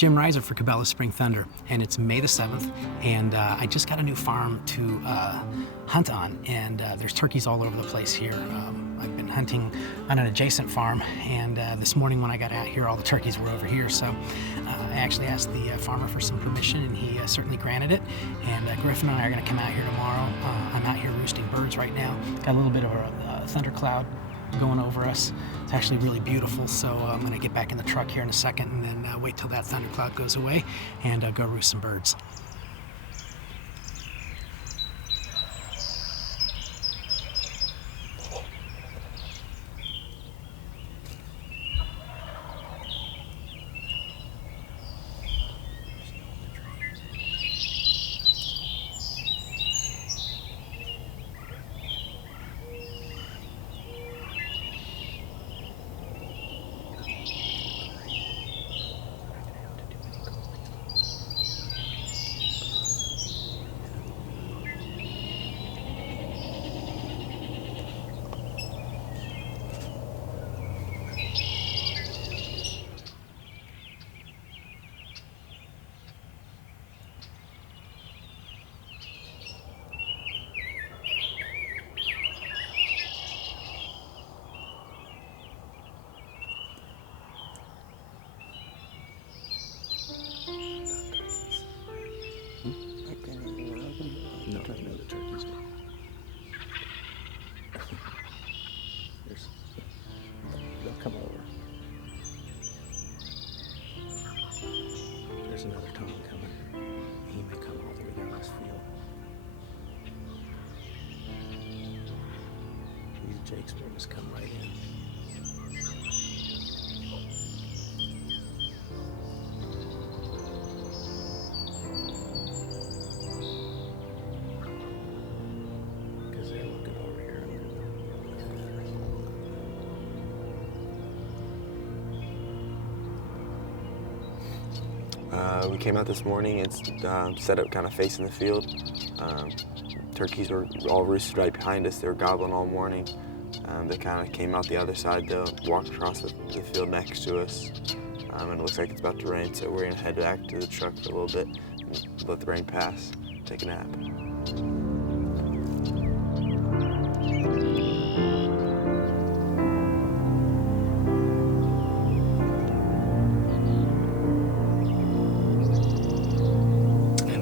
Jim Ryser for Cabela's Spring Thunder, and it's May the 7th, and I just got a new farm to hunt on, and there's turkeys all over the place here. I've been hunting on an adjacent farm, and this morning when I got out here, all the turkeys were over here, so I actually asked the farmer for some permission, and he certainly granted it, and Griffin and I are going to come out here tomorrow. I'm out here roosting birds right now. Got a little bit of a thundercloud going over us. It's actually really beautiful, so I'm going to get back in the truck here in a second and then wait till that thundercloud goes away and go roost some birds. No, the turkeys. They'll come over. There's another Tom coming. He may come all the way down this field. These Jake's will just come right in. We came out this morning. It's set up kind of facing the field. Turkeys were all roosted right behind us. They were gobbling all morning. They kind of came out the other side though, walked across the field next to us. And it looks like it's about to rain, so we're gonna head back to the truck for a little bit, and let the rain pass, take a nap.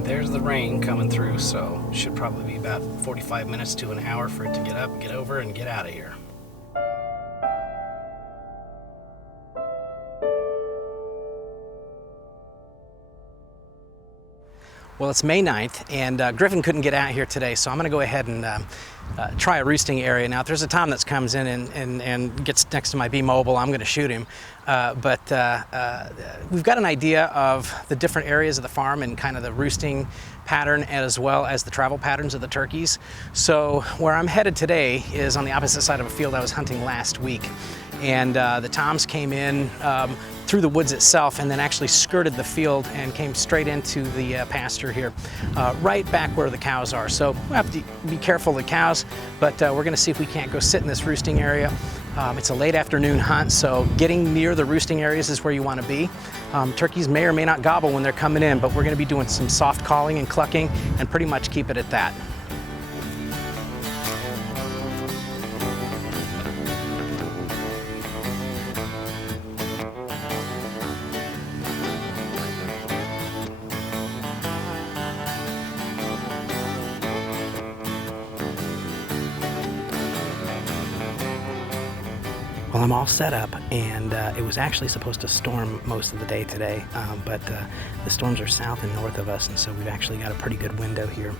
There's the rain coming through, so should probably be about 45 minutes to an hour for it to get up, get over, and get out of here. Well, it's May 9th, and Griffin couldn't get out here today, so I'm going to go ahead and try a roosting area. Now, if there's a Tom that comes in and gets next to my B-Mobile, I'm going to shoot him. But we've got an idea of the different areas of the farm and kind of the roosting pattern as well as the travel patterns of the turkeys. So where I'm headed today is on the opposite side of a field I was hunting last week. And the Toms came in through the woods itself and then actually skirted the field and came straight into the pasture here, right back where the cows are. So we have to be careful of the cows, but we're gonna see if we can't go sit in this roosting area. It's a late afternoon hunt, so getting near the roosting areas is where you wanna be. Turkeys may or may not gobble when they're coming in, but we're gonna be doing some soft calling and clucking and pretty much keep it at that. Well, I'm all set up, and it was actually supposed to storm most of the day today, but the storms are south and north of us, and so we've actually got a pretty good window here.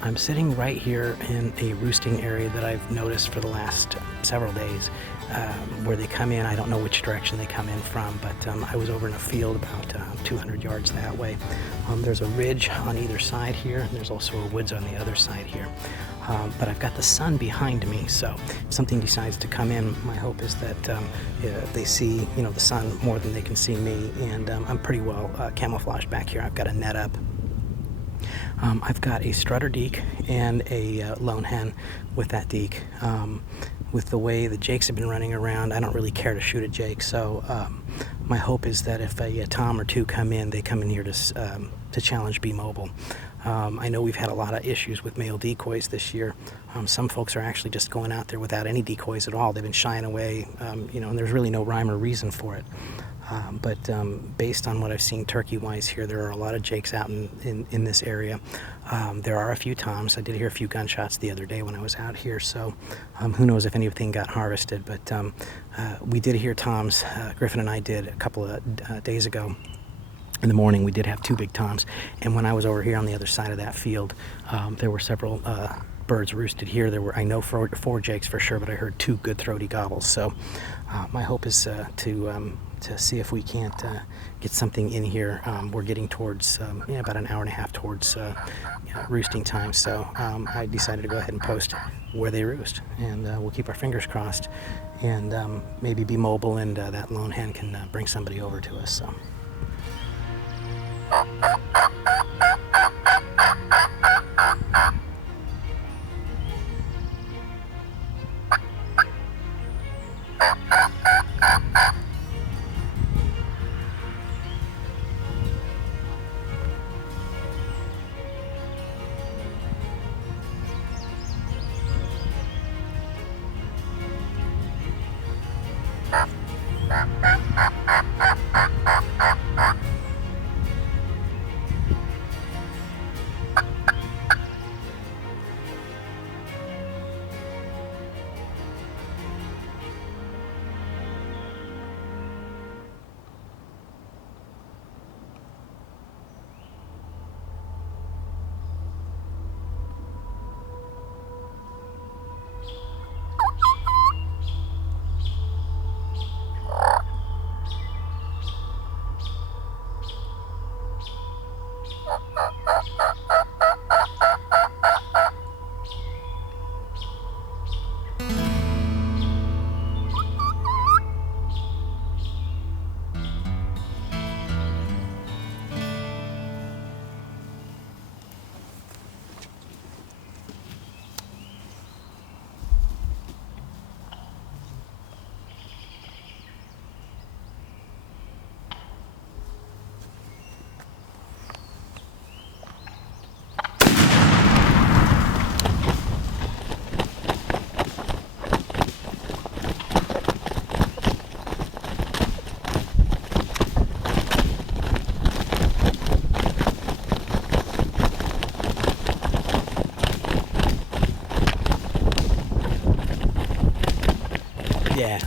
I'm sitting right here in a roosting area that I've noticed for the last several days, where they come in. I don't know which direction they come in from, but I was over in a field about 200 yards that way. There's a ridge on either side here, and there's also a woods on the other side here. But I've got the sun behind me, so if something decides to come in, my hope is that they see, the sun more than they can see me, and I'm pretty well camouflaged back here. I've got a net up. I've got a strutter deek and a lone hen with that deek. With the way the jakes have been running around, I don't really care to shoot a jake, so my hope is that if a tom or two come in, they come in here to challenge Be Mobile. I know we've had a lot of issues with male decoys this year. Some folks are actually just going out there without any decoys at all. They've been shying away, you know, and there's really no rhyme or reason for it. But based on what I've seen turkey-wise here, there are a lot of jakes out in this area. There are a few toms. I did hear a few gunshots the other day when I was out here, so who knows if anything got harvested. But we did hear toms. Griffin and I did a couple of days ago. In the morning, we did have 2 big toms, and when I was over here on the other side of that field, there were several birds roosted here. There were, I know, 4 jakes for sure, but I heard 2 good throaty gobbles. So my hope is to see if we can't get something in here. We're getting towards about an hour and a half towards roosting time, so I decided to go ahead and post where they roost, and we'll keep our fingers crossed, and maybe Be Mobile and that lone hen can bring somebody over to us. So. Yeah,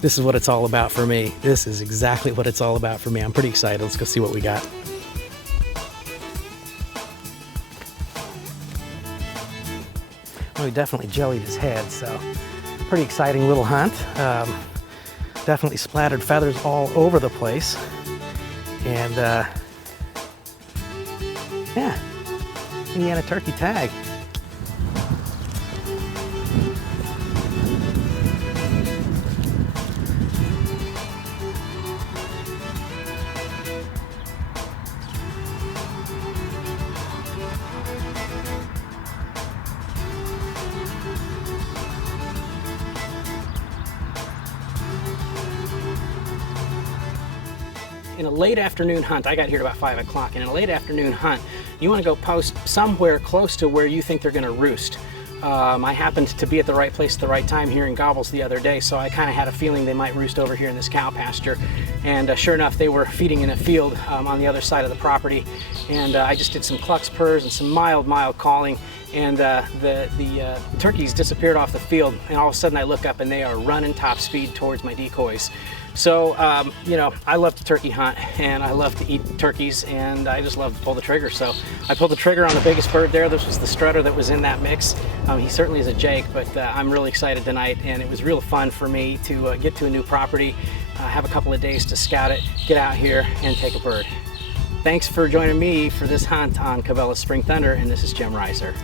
this is what it's all about for me. This is exactly what it's all about for me. I'm pretty excited. Let's go see what we got. Well, he definitely jellied his head, so pretty exciting little hunt. Definitely splattered feathers all over the place. And yeah, Indiana turkey tag. In a late afternoon hunt, I got here at about 5 o'clock, and in a late afternoon hunt, you want to go post somewhere close to where you think they're going to roost. I happened to be at the right place at the right time hearing gobbles the other day, so I kind of had a feeling they might roost over here in this cow pasture. And sure enough, they were feeding in a field on the other side of the property. And I just did some clucks, purrs, and some mild calling. And the turkeys disappeared off the field. And all of a sudden I look up and they are running top speed towards my decoys. So, you know, I love to turkey hunt and I love to eat turkeys, and I just love to pull the trigger. So I pulled the trigger on the biggest bird there. This was the strutter that was in that mix. He certainly is a jake, but I'm really excited tonight, and it was real fun for me to get to a new property, have a couple of days to scout it, get out here and take a bird. Thanks for joining me for this hunt on Cabela's Spring Thunder, and this is Jim Ryser.